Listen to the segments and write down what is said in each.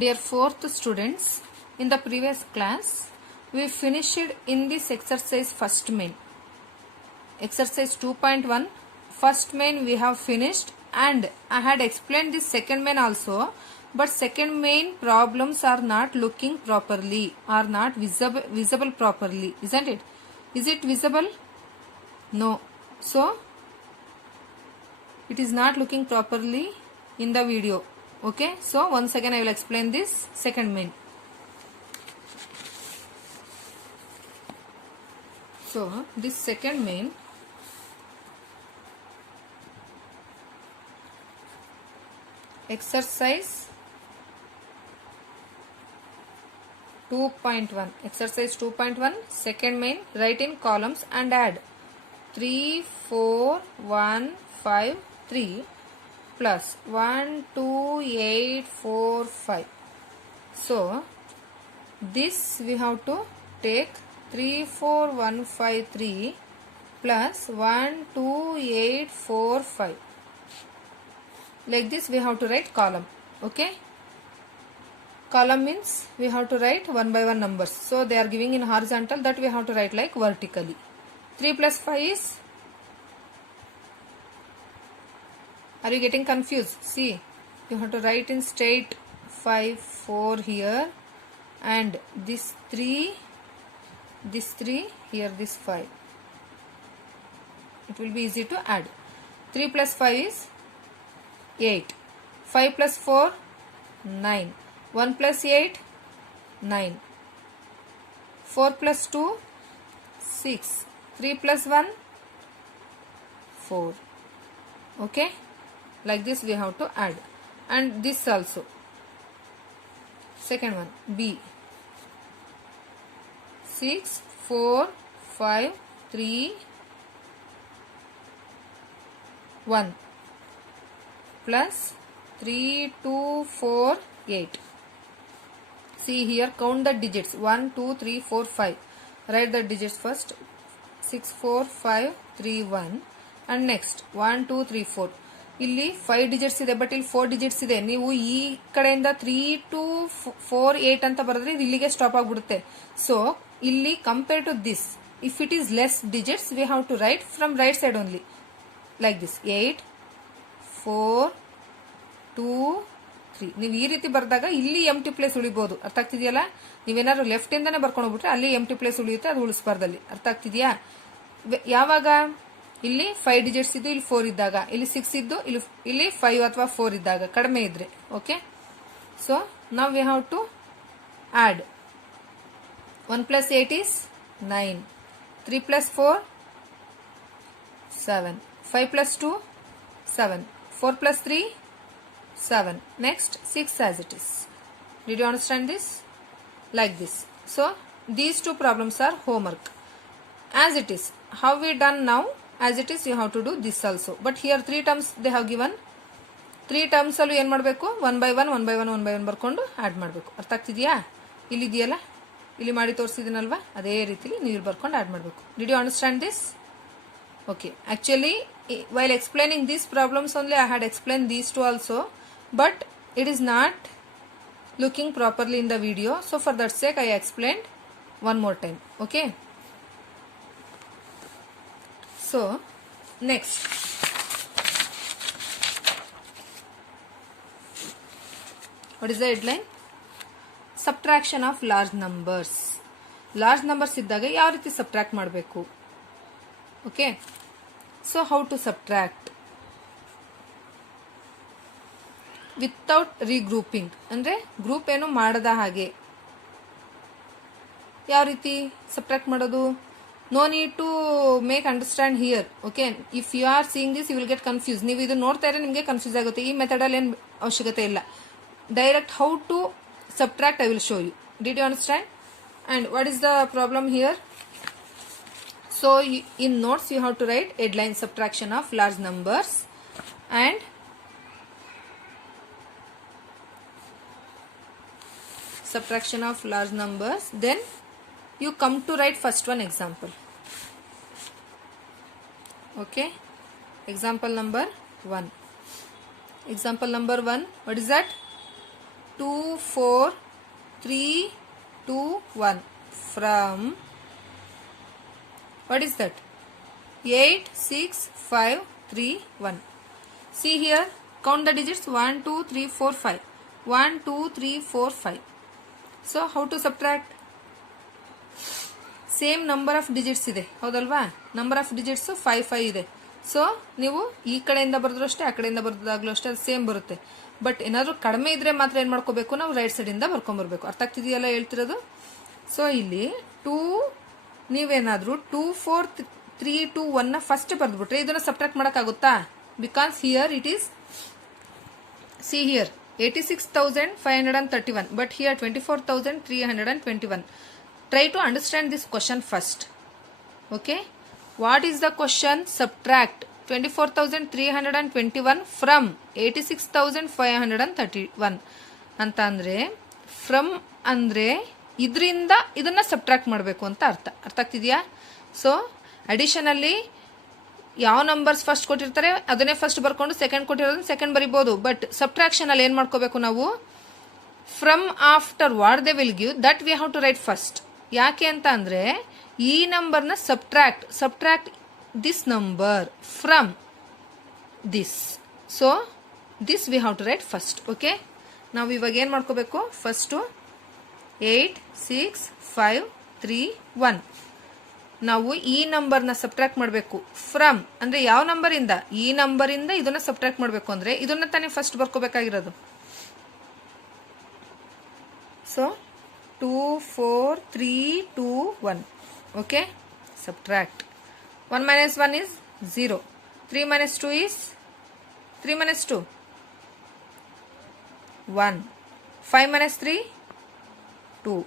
Dear 4th students, in the previous class we finished in this exercise first main. Exercise 2.1 first main we have finished, and I had explained this second main also, but second main problems are not looking properly, are not visible properly, isn't it? Is it visible? No. So it is not looking properly in the video. Okay, so once again I will explain this second main. So this second main, exercise 2.1, exercise 2.1 second main, write in columns and add 3 4 1 5 3 plus 1 2 8 4 5. So this we have to take 3 4 1 5 3 plus 1 2 8 4 5. Like this we have to write column. Okay, column means we have to write one by one numbers. So they are giving in horizontal, that we have to write like vertically. 3 plus 5 is, are you getting confused? See, you have to write in straight 5 4 here, and this 3 here, this 5. It will be easy to add. 3 plus 5 is 8. 5 plus 4 9. 1 plus 8 9. 4 plus 2 6. 3 plus 1 4. Okay, like this we have to add. And this also, second one B, 6 4 5 3 1 plus 3 2 4 8. See here, count the digits 1 2 3 4 5. Write the digits first. 6 4 5 3 1 and next 1 2 3 4. ಇಲ್ಲಿ 5 ಡಿಜಿಟ್ಸ್ ಇದೆ, ಬಟ್ ಇಲ್ಲಿ 4 ಡಿಜಿಟ್ಸ್ ಇದೆ. ನೀವು ಈ ಕಡೆಯಿಂದ 3 2 4 8 ಅಂತ ಬರೆದ್ರೆ ಇದು ಇಲ್ಲಿಗೆ ಸ್ಟಾಪ್ ಆಗಿಬಿಡುತ್ತೆ. ಸೊ ಇಲ್ಲಿ compare to this, if it is less digits we have to write from right side only, like this 8 4 2 3. ನೀವು ಈ ರೀತಿ ಬರೆದಾಗ ಇಲ್ಲಿ ಎಂಟಿ ಪ್ಲೇಸ್ ಉಳಿಬಹುದು. ಅರ್ಥ ಆಗ್ತಿದೆಯಲ್ಲ? ನೀವೇನಾದ್ರು ಲೆಫ್ಟ್ ಇಂದಾನೆ ಬರ್ಕೊಂಡು ಹೋಗ್ಬಿಟ್ರೆ ಅಲ್ಲಿ ಎಂಟಿ ಪ್ಲೇಸ್ ಉಳಿಯುತ್ತೆ, ಅದು ಉಳಿಸಬಾರ್ದಲ್ಲಿ. ಅರ್ಥ ಆಗ್ತಿದೆಯಾ? ಯಾವಾಗ ಇಲ್ಲಿ 5 ಡಿಜಿಟ್ಸ್ ಇದ್ದು ಇಲ್ಲಿ 4 ಇದ್ದಾಗ, ಇಲ್ಲಿ 6 ಇದ್ದು ಇಲ್ಲಿ 5 ಅಥವಾ 4 ಇದ್ದಾಗ, ಕಡಿಮೆ ಇದ್ರೆ. ಓಕೆ, ಸೊ ನಾವ್ we have to add 1 plus 8 is 9. 3 plus 4 7. 5 plus 2 7. 4 plus 3 7. Next 6 as it is. Did you understand this? Like this. So these two problems are homework. As it is, how we done now? As it is, you have to do this also. But here 3 terms they have given. 3 terms allu ಏನು ಮಾಡಬೇಕು? 1 by 1 1 by 1 1 by 1 ಬರ್ಕೊಂಡು ಆಡ್ ಮಾಡಬೇಕು. ಅರ್ಥ ಆಗ್ತಿದೆಯಾ? ಇಲ್ಲಿ ಇದೆಯಲ್ಲ, ಇಲ್ಲಿ ಮಾಡಿ ತೋರಿಸಿದನಲ್ವಾ, ಅದೇ ರೀತಿಲಿ ನೀವು ಬರ್ಕೊಂಡು ಆಡ್ ಮಾಡಬೇಕು. Did you understand this? Okay, actually while explaining these problems only I had explained these two also, but it is not looking properly in the video, so for that sake I explained one more time. Okay, so next, what is the headline? Subtraction of large numbers. Large numbers ಇದ್ದಾಗ ಯಾವ ರೀತಿ subtract ಮಾಡಬೇಕು? Okay, so how to subtract without regrouping, ಅಂದ್ರೆ group ಏನು ಮಾಡದ ಹಾಗೆ. ಯಾವ ರೀತಿ ಸಬ್ಟ್ರಾಕ್ಟ್ ಮಾಡೋದು? No need to make understand here. Okay, if you are seeing this you will get confuse. ನೀವು ಇದು ನೋಡ್ತಾ ಇದ್ರೆ ನಿಮಗೆ ಕನ್ಫ್ಯೂಸ್ ಆಗುತ್ತೆ. ಈ ಮೆಥಡಲ್ಲಿ ಏನು ಅವಶ್ಯಕತೆ ಇಲ್ಲ. Direct how to subtract I will show you. Did you understand? And what is the problem here? So in notes you have to write headline subtraction of large numbers, and subtraction of large numbers. Then you come to write first one example. Okay, example number 1. Example number 1, what is that? 2, 4, 3, 2, 1 from, what is that? 8, 6, 5, 3, 1. See here, count the digits 1, 2, 3, 4, 5. 1, 2, 3, 4, 5. So how to subtract? Same number of digits ಇದೆ, ಹೌದಲ್ವಾ? Number of digits 5 5 ಇದೆ. ಸೊ ನೀವು ಈ ಕಡೆಯಿಂದ ಬರೆದ್ರು ಅಷ್ಟೇ, ಆ ಕಡೆಯಿಂದ ಬರೆದಾಗ್ಲೂ ಅಷ್ಟೇ, ಅದು ಸೇಮ್ ಬರುತ್ತೆ. ಬಟ್ ಏನಾದರೂ ಕಡಿಮೆ ಇದ್ರೆ ಮಾತ್ರ ಏನು ಮಾಡ್ಕೋಬೇಕು, ನಾವು ರೈಟ್ ಸೈಡಿಂದ ಬರ್ಕೊಂಬರ್ಬೇಕು. ಅರ್ಥ ಆಗ್ತಿದೆಯಲ್ಲ ಹೇಳ್ತಿರೋದು? ಸೊ ಇಲ್ಲಿ 2, ನೀವೇನಾದರೂ 2, 4, 3, 2, 1 ಫಸ್ಟ್ ಬರೆದ್ಬಿಟ್ರೆ ಇದನ್ನು ಸಬ್ಟ್ರಾಕ್ಟ್ ಮಾಡೋಕ್ಕಾಗುತ್ತಾ? Because here it is, see here 86,531, but here 24,321. Try to understand this question first. Okay, what is the question? Subtract 24,321 from 86,531 ಅಂತ ಅಂದ್ರೆ, ಫ್ರಮ್ ಅಂದ್ರೆ ಇದರಿಂದ ಇದನ್ನ ಸಬ್ಟ್ರಾಕ್ಟ್ ಮಾಡಬೇಕು ಅಂತ ಅರ್ಥ ಆಗ್ತಿದೆಯಾ? ಸೊ ಅಡಿಷನಲ್ಲಿ ಯಾವ ನಂಬರ್ಸ್ ಫಸ್ಟ್ ಕೊಟ್ಟಿರ್ತಾರೆ ಅದನ್ನೇ ಫಸ್ಟ್ ಬರ್ಕೊಂಡು ಸೆಕೆಂಡ್ ಕೊಟ್ಟಿರೋದನ್ನ ಸೆಕೆಂಡ್ ಬರಿಬಹುದು. ಬಟ್ ಸಬ್ಟ್ರಾಕ್ಷನ್ ಅಲ್ಲಿ ಏನ್ ಮಾಡ್ಕೋಬೇಕು ನಾವು? From after what they will give that we have to write first. ಯಾಕೆ ಅಂತ ಅಂದ್ರೆ ಈ ನಂಬರ್ನ subtract this number from this. So this we have to write first. Okay, ನಾವು ಇವಾಗ ಏನ್ ಮಾಡ್ಕೋಬೇಕು? ಫಸ್ಟ್ 8, 6, 5, 3, 1 ನಾವು ಈ ನಂಬರ್ನ ಸಬ್ಟ್ರಾಕ್ಟ್ ಮಾಡಬೇಕು. ಫ್ರಮ್ ಅಂದ್ರೆ ಯಾವ ನಂಬರ್ ಇಂದ? ಈ ನಂಬರ್ ಇಂದ ಇದನ್ನ ಸಬ್ಟ್ರಾಕ್ಟ್ ಮಾಡಬೇಕು ಅಂದ್ರೆ ಇದನ್ನ ತಾನೇ ಫಸ್ಟ್ ಬರ್ಕೋಬೇಕಾಗಿರೋದು. ಸೊ 2, 4, 3, 2, 1. ಓಕೆ, ಸಬ್ಟ್ರಾಕ್ಟ್ 1 minus 1 is 0. 3 minus 2 is 3 minus 2 1. 5 minus 3 2.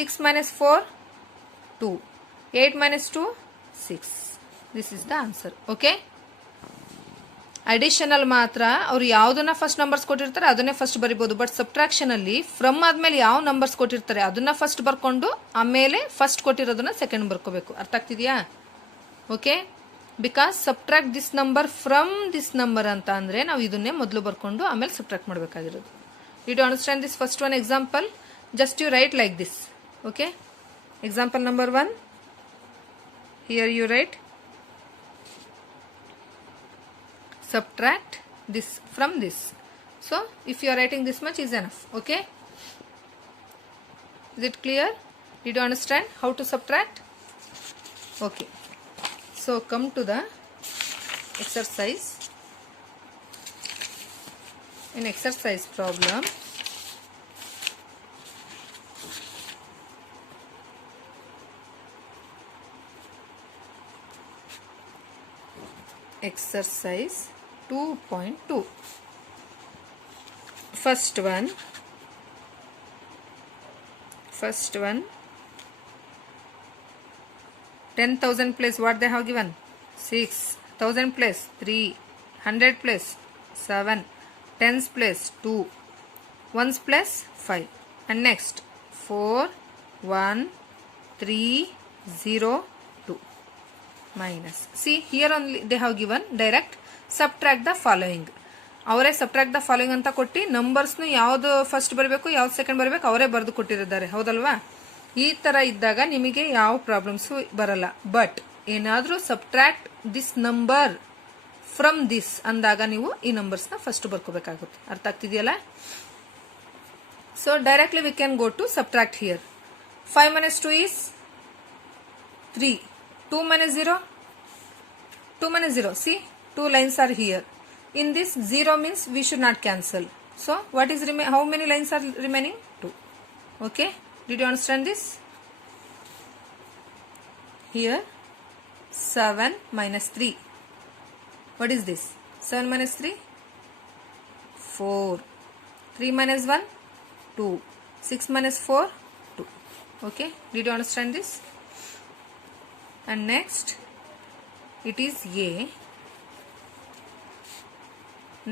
6 minus 4 2. 8 minus 2 6. This is the answer. Okay, additional ಮಾತ್ರ ಅವ್ರು ಯಾವ್ದನ್ನ ಫಸ್ಟ್ ನಂಬರ್ಸ್ ಕೊಟ್ಟಿರ್ತಾರೆ ಅದನ್ನೇ ಫಸ್ಟ್ ಬರಿಬಹುದು. ಬಟ್ ಸಬ್ಟ್ರಾಕ್ಷನ್ ಅಲ್ಲಿ ಫ್ರಮ್ ಆದ್ಮೇಲೆ ಯಾವ ನಂಬರ್ಸ್ ಕೊಟ್ಟಿರ್ತಾರೆ ಅದನ್ನ ಫಸ್ಟ್ ಬರ್ಕೊಂಡು ಆಮೇಲೆ ಫಸ್ಟ್ ಕೊಟ್ಟಿರೋದನ್ನ ಸೆಕೆಂಡ್ ಬರ್ಕೋಬೇಕು. ಅರ್ಥ ಆಗ್ತಿದೆಯಾ? Okay, because subtract this number from this number ಅಂತ ಅಂದ್ರೆ ನಾವು ಇದನ್ನೇ ಮೊದಲು ಬರ್ಕೊಂಡು ಆಮೇಲೆ ಸಬ್ಟ್ರಾಕ್ಟ್ ಮಾಡಬೇಕಾಗಿರೋದು. You do understand this first one example? Just you write like this. Okay, example number 1. Here you write subtract this from this. So if you are writing this much is enough. Okay, is it clear? Did you understand how to subtract? Okay, so come to the exercise. In exercise problem, exercise 2.2. First one 10,000 place what they have given? 6. 1,000 place 3. 100 place 7. 10s place 2. 1s place 5. And next 4 1 3 0 2 minus. See here only they have given direct subtract the following. ಅವರೇ subtract the following ಅಂತ ಕೊಟ್ಟು ನಂಬರ್ಸ್ನ ಯಾವ್ದು ಫಸ್ಟ್ ಬರಬೇಕು ಯಾವ್ದು ಸೆಕೆಂಡ್ ಬರಬೇಕು ಅವರೇ ಬರೆದು ಕೊಟ್ಟಿದ್ದಾರೆ, ಹೌದಲ್ವಾ? ಈ ತರ ಇದ್ದಾಗ ನಿಮಗೆ ಯಾವ ಪ್ರಾಬ್ಲಮ್ಸ್ ಬರಲ್ಲ. ಬಟ್ ಏನಾದ್ರೂ subtract this number from this ಅಂದಾಗ ನೀವು ಈ ನಂಬರ್ಸ್ನ ಫಸ್ಟ್ ಬರ್ಕೋಬೇಕಾಗುತ್ತೆ. ಅರ್ಥ ಆಗ್ತಿದೆಯಲ್ಲ? So directly we can go to subtract here. 5 minus 2 is 3. 2 minus 0 2 minus 0. See, 2 lines are here. In this 0 means we should not cancel. So what is how many lines are remaining? 2. Okay, did you understand this? Here 7 minus 3. What is this? 7 minus 3 4. 3 minus 1 2. 6 minus 4 2. Okay, did you understand this? And next it is A.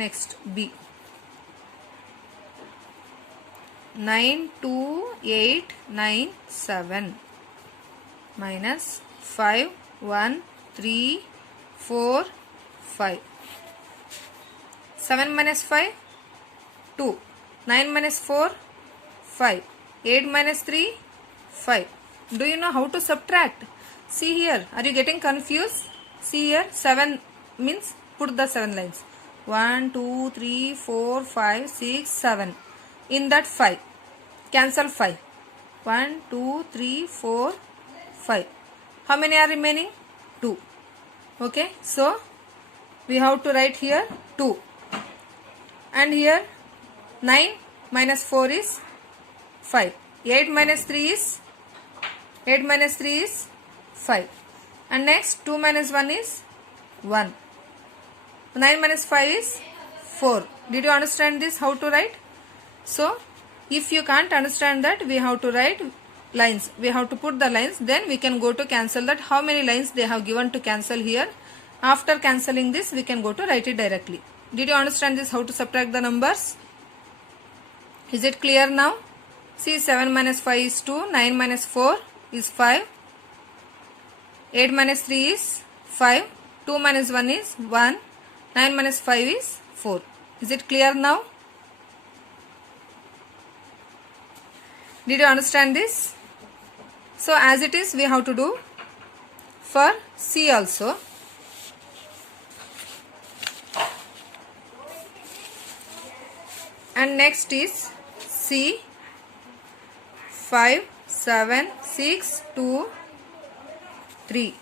Next B. 92897 minus 5134 5. 7 minus 5 2. 9 minus 4, 5. 8 minus 3, 5. Do you know how to subtract? See here. Are you getting confused? See here. 7 means put the 7 lines. 1, 2, 3, 4, 5, 6, 7. In that 5. Cancel 5. 1, 2, 3, 4, 5. How many are remaining? 2. Okay. So, we have to write here 2. And here 9 minus 4 is 5. 8 minus 3 is 5. And next 2 minus 1 is 1. 9 minus 5 is 4. Did you understand this? How to write? So, if you can't understand that, we have to write lines. We have to put the lines. Then we can go to cancel that. How many lines they have given to cancel here. After cancelling this, we can go to write it directly. Did you understand this? How to subtract the numbers? Is it clear now? See, 7 minus 5 is 2. 9 minus 4 is 5. 8 minus 3 is 5. 2 minus 1 is 1. 9 minus 5 is 4. Is it clear now? Did you understand this? So, as it is, we have to do for C also. And next is C. 5, 7, 6, 2, 3.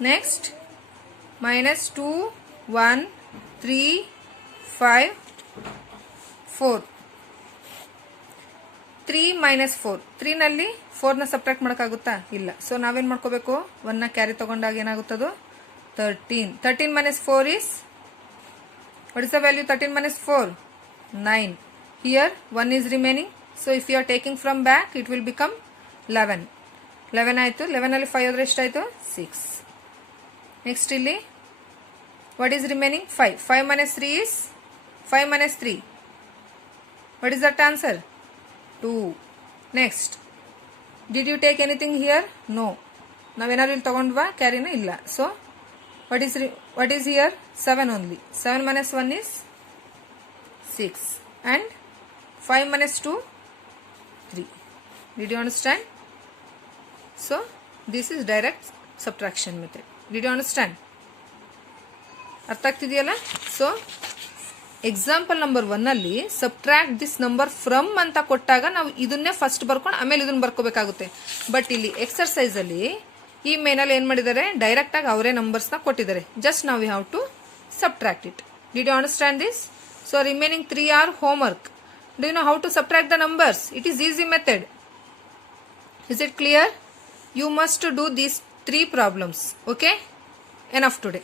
Next, minus 2, 1, 3, 5, 4. 3 minus 4. 3 ನಲ್ಲಿ 4 ನ ಸಬ್ಟ್ರಾಕ್ಟ್ ಮಾಡೋಕ್ಕಾಗುತ್ತಾ? ಇಲ್ಲ. ಸೊ ನಾವೇನು ಮಾಡ್ಕೋಬೇಕು? 1 ನ ಕ್ಯಾರಿ ತಗೊಂಡಾಗ ಏನಾಗುತ್ತದು? 13. 13 minus 4 is, what is the value? 13 minus 4? 9. Here 1 is remaining. So if you are taking from back, it will become 11. 11 ಆಯಿತು. 11 ನಲ್ಲಿ 5 ಹೋದ್ರೆ ಎಷ್ಟಾಯಿತು? 6. ನೆಕ್ಸ್ಟ್ ಇಲ್ಲಿ what is remaining? 5. 5 minus 3 is 5 minus 3. What is that answer? 2. Next, did you take anything here? No. ನಾವೇನಾದ್ರು ಇಲ್ಲಿ ತಗೊಂಡ್ವಾ? ಕ್ಯಾರಿನ ಇಲ್ಲ. So what is here? 7 only. 7 minus 1 is 6. And 5 minus 2, 3. Did you understand? So this is direct subtraction method. Did you understand? ಅರ್ಥ ಆಗ್ತಿದೆಯಲ್ಲ? So example number 1 ಅಲ್ಲಿ subtract this number from ಅಂತ ಕೊಟ್ಟಾಗ ನಾವು ಇದನ್ನೇ ಫಸ್ಟ್ ಬರ್ಕೊಂಡು ಆಮೇಲೆ ಇದನ್ನ ಬರ್ಕೋಬೇಕಾಗುತ್ತೆ. ಬಟ್ ಇಲ್ಲಿ ಎಕ್ಸರ್ಸೈಸ್ ಅಲ್ಲಿ ಈ ಮೇನಲ್ಲಿ ಏನ್ ಮಾಡಿದ್ದಾರೆ? ಡೈರೆಕ್ಟ್ ಆಗಿ ಅವರೇ ನಂಬರ್ಸ್ ನ ಕೊಟ್ಟಿದ್ದಾರೆ. ಜಸ್ಟ್ ನಾವು have to subtract it. Did you understand this? So remaining 3 are homework. Do you know how to subtract the numbers? It is easy method. Is it clear? You must do these 3 problems. Okay? Enough today.